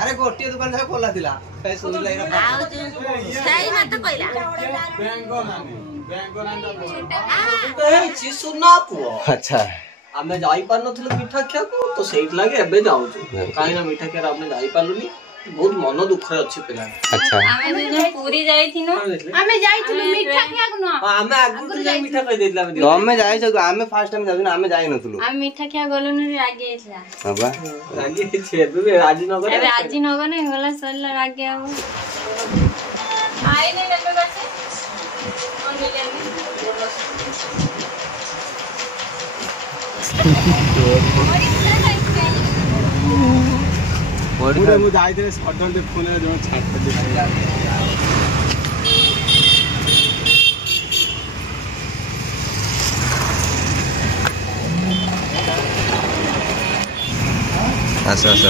अरे गोटे दुकान से खोला थिला सही सुन ले सही मत कहला बैंक सुना पुओ अच्छा आमे जाई पार नथिल मिठा खिया को तो सेठ लागे एबे जाऊ काई ना मिठा खिया आपने जाई पारलुनी बहुत मन दुख रे अछि पिला अच्छा आमे जे पूरी जाई थिनो आमे जाई थिलु मिठा खिया को न आमे आगु जाई मिठा कहि देतला हम हमें जाई छ आमे फर्स्ट टाइम जाऊ ना आमे जाई नथलु आमे मिठा खिया गलो न रागी आइला बाबा रागी छे बे राजी न करे अबे राजी न गने गला सरला रागी आबो आई ने लेलो बसे और ले ले पूरे मु जाई थे सडन पे फोन रे जो छाट दे आस आस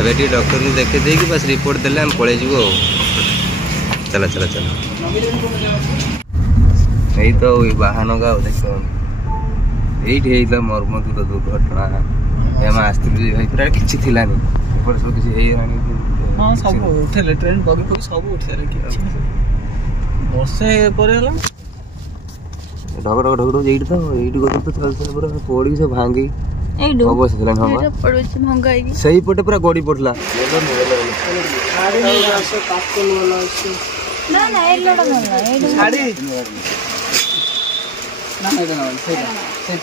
एबे टी डॉक्टर ने देखे दे कि बस रिपोर्ट देले हम पळे जीवो चला चला चला नहीं तो वाहन का देखो एठी हेइला मर्मतुर दुर्घटना हम आस्तिलु भाई पूरा किछि थिलानी ऊपर सब किछि हेइ रानी हां सब उठले ट्रेन बगी बगी सब उठले किछि वर्षे परे हला ढग ढग ढग ढग एठी तो चल चल पूरा पड़ी से भांगी ए डो बस थिलानी हम एटा पड़ुछि भंगाई सही पटे पूरा गोड़ी पड़ला साड़ी से काटल वाला से ना ना ए लड़ा ना ए साड़ी ना ना से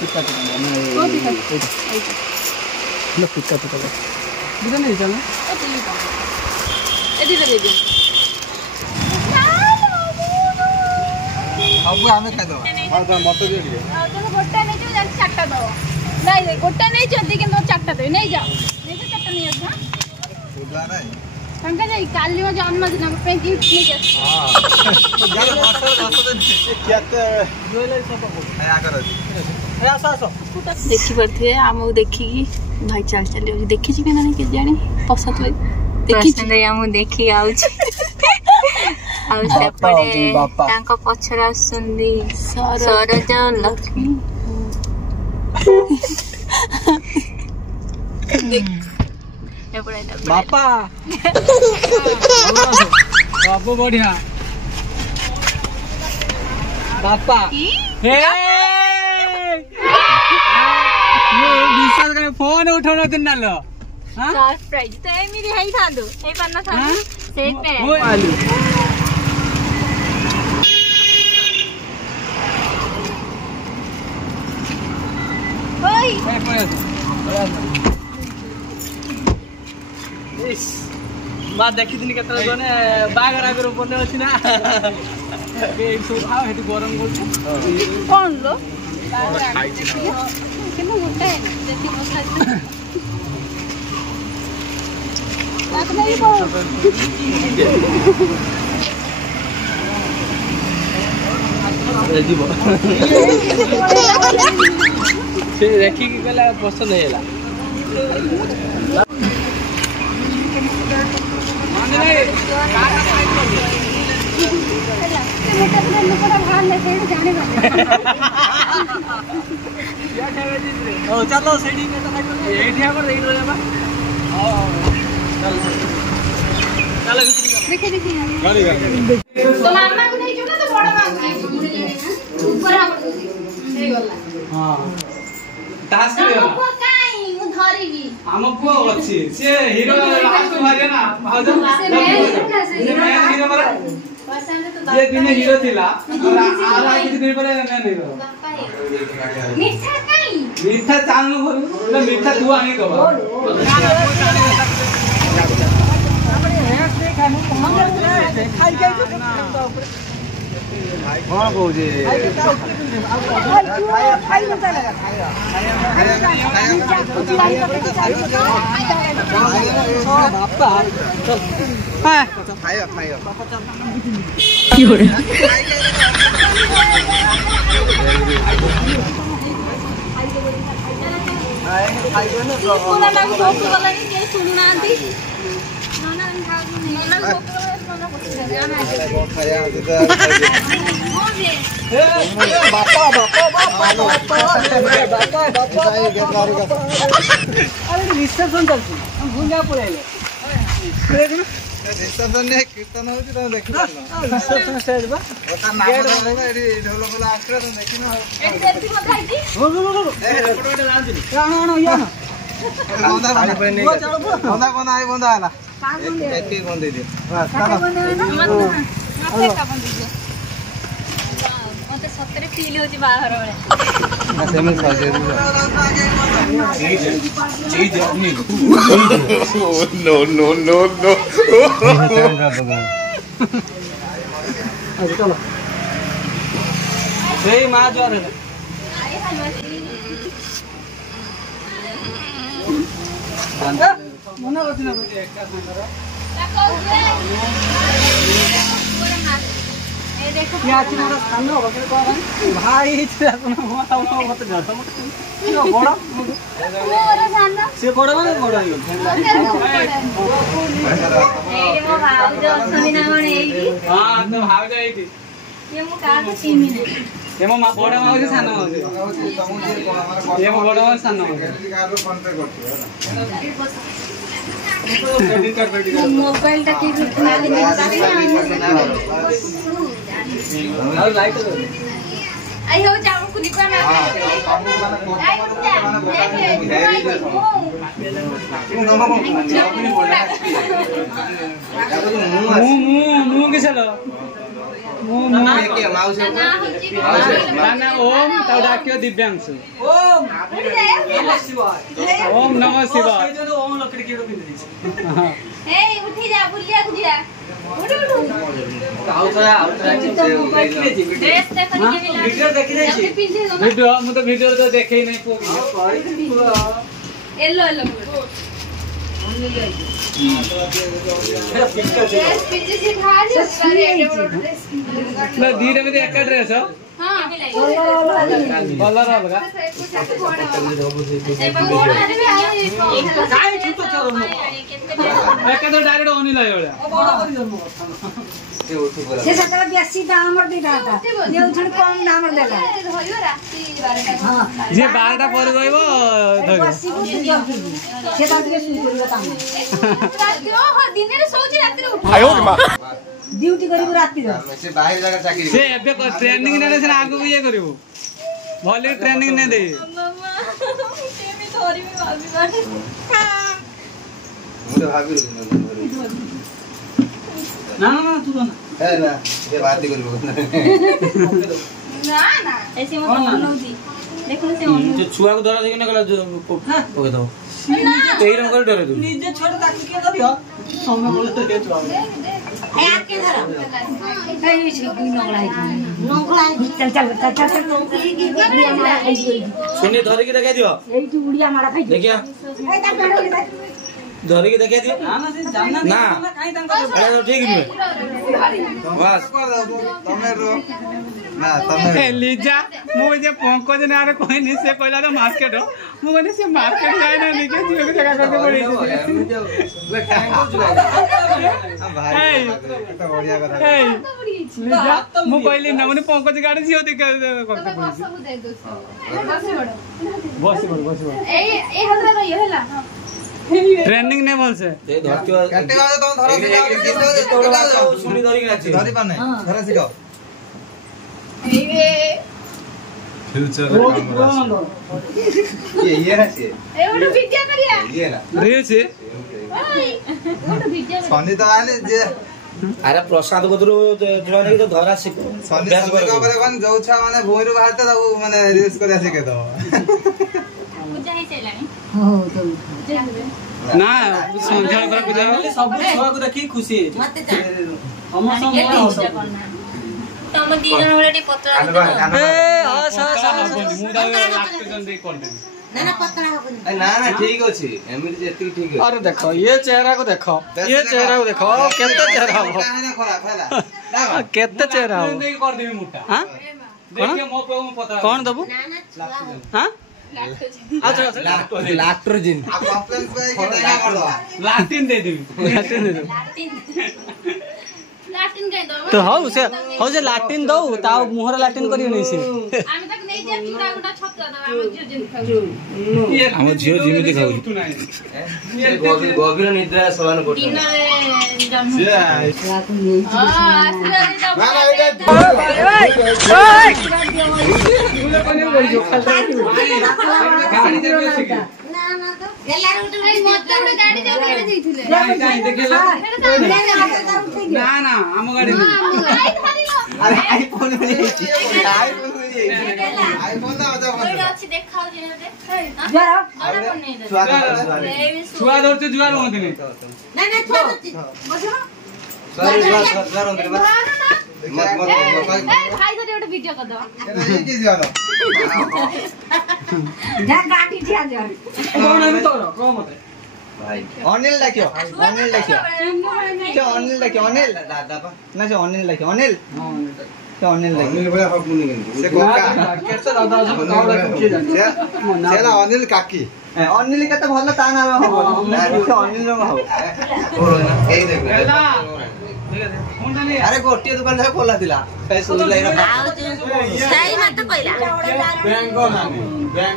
पिक्का तो ओ पिक्का ना पिक्का तो दिदा नहीं चला ए दिदा दे दे अब हमें खा दो हां तो मत दे दिए हां तो गोटा नहीं जो चारटा दो नहीं गोटा नहीं जल्दी कि चारटा दे नहीं जाओ नहीं तो चारटा नहीं अच्छा बुझला नहीं पंकज भाई काली में जन्मदिन पे गिफ्ट नहीं के हां यार वर्ष दिन क्या तो ज्वेलरी सब आया करो ए आस आस देखि पड़थे हमहु देखि की भाई चल चल देखि छी कि नहीं के जानी पसंद लग देखि छी नहीं हमहु देखि आउ छी आउ से पड़े तांको पछरा सुंदी सरज लक्ष्मी बापा बाबू बढ़िया बापा हे विश्वास करे फोन उठाना दिन ना लो हां सरप्राइज तो ए मेरी हेई था दो ए पन्ना था सेट पे ओए इस बात देखि दिन केतरा जने बागर आगर ऊपर अछि ना ए सुखा हेतु गरम करछ कोन लो खाइ छी केनो गोटे देखि मसा लाग नहीं बो जीव से देखि कि गला पसंद हैला माने नहीं काटा खाइ छी मोटा फ्रेंड लोकरा भान ले से जाने बाटे या खावे जी ओ चलो सेडी के तो खाइ एठी हमर देई रो बा चल चल देखि देखि गाड़ी गाड़ी तो मामा को नहीं चुका तो बड़ा मामा को नहीं ऊपर हम हे गला हां तास के हम को काई मु धरिबी हम को अछि से हीरो लास्ट भागे ना भाजो से हीरो मरा पसंद तो ये दिन हीरो थिला और आला किछ दिन पर ना नहीं रो मीठा काई मीठा चालू करू ना मीठा तू आनी दबा खाई खाई कौन कहू जे खाई मत लगा बापा चल हां खाइयो खाइयो की हो रे खाइयो ना कोला लागू तो कोला नहीं के सुनु नांती नना खाऊ नहीं नना को बापा बापा बापा बापा अरे रिसेप्शन चलती हम भूंगा पड़ेले रिसेप्शन ने कीर्तन होची तुम देखि पालो रिसेप्शन स्टेज बा ओता नाम देला एडी ढोल बोला आस्त्र तुम देखि न एडी देखि मत आइती हो ए फोटो लाउजी राणो या ना बंदा खाली पे नहीं बंदा बंदा आई बंदा आला एक ही बंदे दे बस चलो मत का बंदी दे मते सतरे फील होची बाहर वाले सेमन साजे नो नो नो नो चलो सही मां जोर है मना होती ना ए देखो क्या तुम्हारा खाना होगा क्या भाई तेरा सुना हुआ था वो मत जाता मत क्यों बड़ा मोरा जाना से बड़ा ना बड़ा ही ए मो भाव जो सुनी ना मने एई हां तो भाव जाई ये मो का तो चिनी नहीं ये मो बड़ा माउ से सानो ये मो बड़ा माउ सानो मोबाइल टा की भी और लाइट आई हो जाऊ कुनी का ना आई जा मु किसलो मु के माउस नाना ओम तो डाक्यो दिव्यांशु ओम नमः शिवाय ओम नमः शिवाय ओम लकड़ी के बिंद दी हां ए उठी जा बुलिया गुजिया उठ ड्रेस देखो के मिला वीडियो देखि नै छी वीडियो मु तो वीडियो तो देखै नै पोगी येलो येलो ड्रेस पीछे से खाली सारे ड्रेस ना धीरे में एक ड्रेस हो हां कलर अलग काय छुटो चलो एक तो डायरेक्ट ओनी लायो से सतरा 82 दाम दे दाता ये उठन कम दाम देला धरियो राती 12टा हां जे 12टा पर गइबो धरि 80 को से जब से दाम के सुई करियो काम राती ओ दिन रे सोची राती रे उठ आयो रे मां ड्यूटी करियो राती रो से बाहर जगह चाकरी से एबे ट्रेनिंग नेले से आगु ये करिवो भले ट्रेनिंग ने दे मम्मा केमी धरि में भाभी बाटे मुझे भाभी ना ना ना तू ना है ना ये बात ही करो ना ना ऐसे मत नौजी देखो से जो छुआ को धरा देखि न गला ओके दो तेई रंग कर डरे तू निजे छोड़ ताकि के करियो समय बोले तो के छुआ ए आके धरा ए छी नगलाई चल चल चल चल बुढ़िया मारा खाई गई सुने धरे के देखाई दियो ए तू बुढ़िया मारा खाई देखिया ए ता पेड़ो के धरे के देखाई दियो ना ना से जानना ना काई तांको अरे ठीक नुए बस तमे रो ना तमे ए लीजा मु जे पंकज ने आरे कोई नहीं से कहला तो मार्केट हो मु कहनी से मार्केट जाए ना निके जीव के जगह करके पड़ी भाई तो बढ़िया कथा लीजा मु कहली ना मने पंकज गाड़ी जियो देख करते पड़ी सब दे दो बस बस ए हमरा रहियो हेला ट्रेनिंग ने बोल से कटे गाओ तो धरा सुनी धरी के नाची धरी पाने धरा सिखाओ फ्यूचर ये ना से ए ओटा वीडियो करिया ये ना रे से ओए ओटा वीडियो सनी तो आने जे अरे प्रसाद गोदरू जोने तो धरा सिको सनी सनी को करे कोन जौछा माने भोइरु बाहरते तब माने रील्स करे सिके दो पूजा हे चलानी हो तो ना संध्या पर पूजा सब छुआ को देखि खुशी मत जा हम सब तम दिन ओलरेडी पत्रा ए हस हस मु दा लास्ट जन दे कंटेंट ना ना पतला हबनी ना ना ठीक अछि एमिति जेति ठीक है अरे देखो ये चेहरा को देखो ये चेहरा को देखो केते चेहरा हो खराब है ना केते चेहरा हो नहीं कर देबी मोटा हां देखिए मो पे मो पता कौन दबु हां अच्छा लैक्टोजिन आप कंप्लेंट पे के देना कर दो लाटिन दे देबी लाटिन दे दो लाटिन तो हौ से लाटिन दौ ता मुहर लाटिन करियो से ଆମ ଝିଅ ଯେମିତି ଖାଉଛି ଗଭୀର ନିଦ୍ରା ସମାନ କରୁଛନ୍ତି ନା ଆମ ଗାଡି ଛୁଆ ଧରୁଛୁ ଜୁଆର ହୁଅନ୍ତିନି अनिल डाक्यो अनिल डाक्यो त्यो अनिल डाक्यो अनिल दादा पा ना से अनिल डाक्यो अनिल त्यो अनिल डाक्यो से कोका केत दादा काउडा के जाने सेला अनिल काकी अनिल के त भल्ला ता ना हो त्यो अनिल रो हो एई देख अरे गोटिया दुकान से खोला दिला पैसा सुला रे सही मत कहला बैंक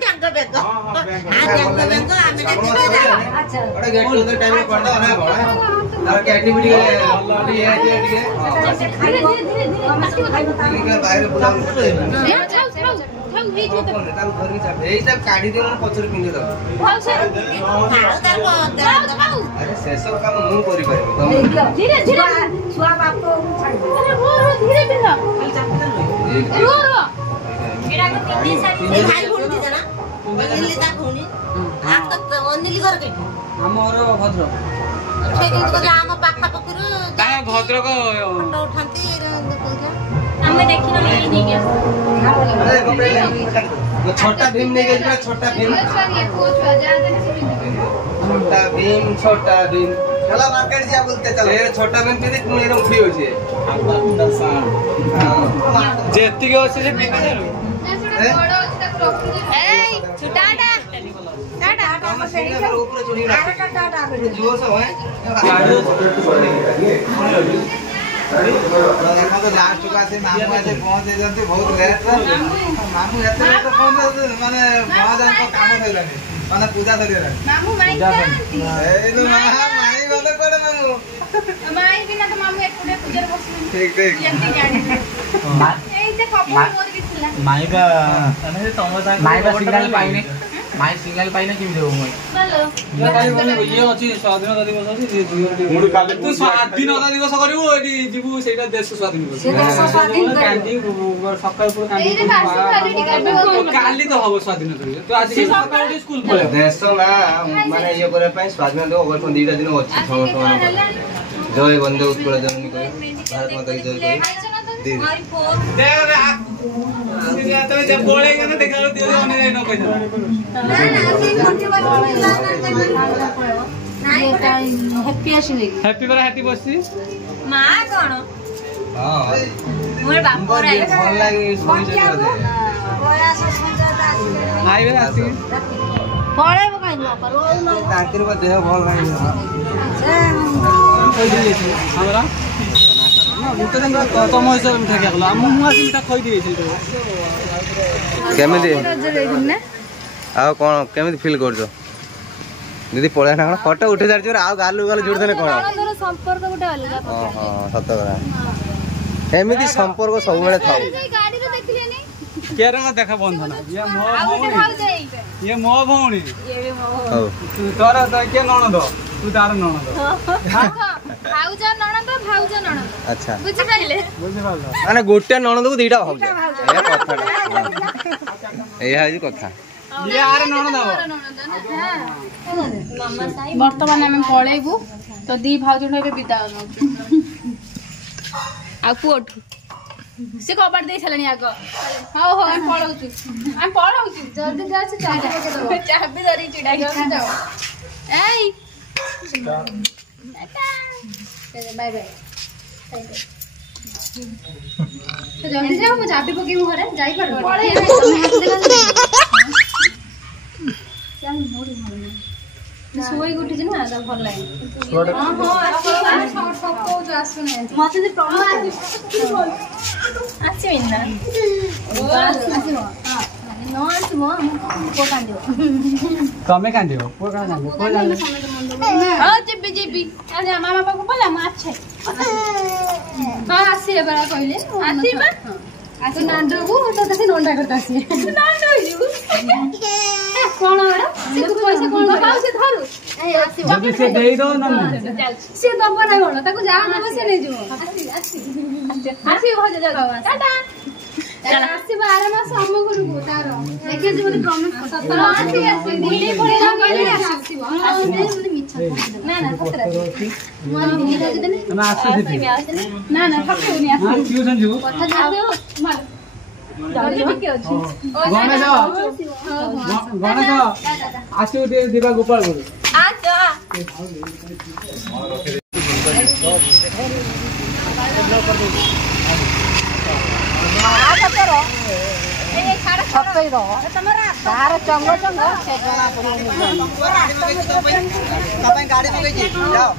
नांदा अरे गेट उधर टाइम में पड़ता है ना बड़ा और के एक्टिविटी है बाहर बुला এই সব কাটি দিও না পছরে পিন্ধে দাও আরে সেসব কাম মু করি পারিবি ধীরে ধীরে ছুয়া বাপ को ধীরে পিন্ধ रो रो एडा को पिंदी साडी भाई भूणी दिदा ना अनिल ता भूणी आक त अनिल घर के हमर भद्र सेठी को आम पाखा पकुरु କାଇଁ ଭଦ୍ରକ फोटो उठांती हमें देखि ना ये नहीं गया वो छोटा भीम नहीं गया छोटा भीम छोटा भीम चला मार्केट जा बोलते चलो ये छोटा भीम पीदी तू एरम फ्री हो छे ଯେତିକି ଅଛି ସେ ପିନ୍ଧି ଦେଲୁ ए छुटाटा टाटा हम सिंगल ऊपर चढ़ी रख टाटा जो सब है देखो तो लास्ट का से मामू ऐसे पहुंचे जंती बहुत लेट मामू एते लेट पहुंचे माने महाजन को काम होइलानी माने पूजा करिला मामू माई जानती ए तो माई बोले कोडे मामू माई बिना तो मामू एकुडे पूजा बसली ठीक ठीक एंती गाड़ी ए ते खबर मोर भी थिला माई का सिग्नल पाइने माई सिग्नल पाइने कि देबो मैं चलो ये अछि स्वाधीनता दिवस अछि ତୁ ସ୍ୱାଧୀନତା ଦିବସ କରିବୁ ଏଠି ଯିବୁ ସେଇଟା ଦେଶ ସ୍ୱାଧୀନ ଦିବସ कांदी सकाळ पुर कांदी କାଲି ତ ହବ ସ୍ୱାଧୀନତା ଦିବସ ତୁ ଆଜି ସକାଳୁ ସ୍କୁଲ ପଳେଇ ଦେଶ ନା ମାନେ ଇଏ କରିବା ପାଇଁ ସ୍ୱାଧୀନତା ଅଗଷ୍ଟ 2ଟା ଦିନ ଅଛି ସମସ୍ତ ମାନଙ୍କ ଜୟ ବନ୍ଦେ ଉତ୍କଳ ଜନନୀ କହି ଭାରତ ମାତା କି ଜୟ କହି मारी फोन ତମେ ପଳେଇ ଗଲେ ଦେଖାলো ଦିଅ ଅନେ ଯାଇ ନ କହିଥା हैप्पी आसी हैप्पी बरा हैप्पी बसছি मां कोन हां मोर बाप रे ଭଲ ଲାଗି ଶୋଇଛ ବୋଧେ ଆଇବେ ଆସି पळे बकाई न करो ତାଙ୍କର ବା ଦେହ ଭଲ ନାହିଁ हमरा मुते तम हिसाब में ठेका गलो हम मु आसी मिठा खई दिए छी କେମିତି ଆଉ କଣ କେମିତି ଫିଲ୍ କରୁଛ दीदी पळा ना फोटो उठे जारछ आ गालु गालु जोड़ देले कोन तोर संपर्क गोटे अलगा ओहो सत बरा एमिति संपर्क सब बेले थाउ गाड़ी रे देखलिए नहीं केरा देखा बंधन ये मो भौणी हो तोरा त के ननद तू तार ननद भाउजा ननद भाउजा ननद अच्छा बुझि पाइले माने गोटे ननद को दीटा भाउजा ए कथा ए हाजी कथा ये आरे ननद हो वर्तमान आम पलैबू तो दी भाउज विदा आ पुअठू से कबाड़ दे सारे आग हाँ हाँ आम पलाऊ जल्दी जा चाबी धरी चिड़ा जाओ बाय बाय जल्दी जाओ मुझे चाबी पकेबू घरे जाई पार सोई उठी ना ଭଲ ଲାଗେ ମତେ ଯେ ପ୍ରମାଣ ଆସିବି ନା ଆସିବ ନ ଆସିବ ପୁଅ କାନ୍ଦିବ ତମେ କାନ୍ଦିବ ପୁଅ କାନ୍ଦିବ ପୁଅ ଜାଣିବ ଯିବି ଯିବି ମାମା ପାଖକୁ ପଳା ମୁଁ ଆଛେ ହଁ ଆସିବେ ପରା କହିଲେ ଆସିବା ତୁ ନାଣ୍ଡକୁ ତୋତେ ସେ ନଣ୍ଡା କରିତେ ଆସିବେ ନାଣ୍ଡ ହେଇଯିବୁ କଣ ପଇସା କଣ ସେ ଧରୁ ଯଦି ସେ ଦେଇଦବ ନା ସିଏ ଦବ ନା କଣ ତାକୁ ଯାହା ନବ ସେ ନେଇଯିବ ଆସିବ ଭଜା ଯାଉ ଆସିବ ଆର ମାସ ଆମ ଘରକୁ ତାର ଦେଖିଛି ମୋତେ ପ୍ରମିସ ସତର ଆସିବ ନା ନା ସତରେ ନା ନା ଠକେଉନି ଆସିବ କଥା ଯାଉ ଗଣେଶ ଆସିବୁ ଟିକେ ଯିବା ଗୋପାଳପୁର ତାର ଚଙ୍ଗ ଚଙ୍ଗ ସେ ଜଣା ଗାଡି ପକେଇଛି ଯାଅ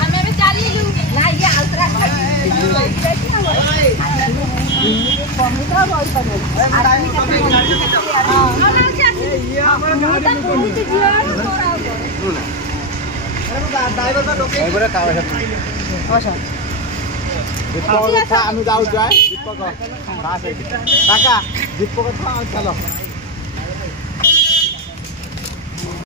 ଆମେ ଏବେ ଚାଲିଲୁ ଆମେ ଯାଉଛୁ ଦୀପକ କାକା ଦୀପକ ଚାଲ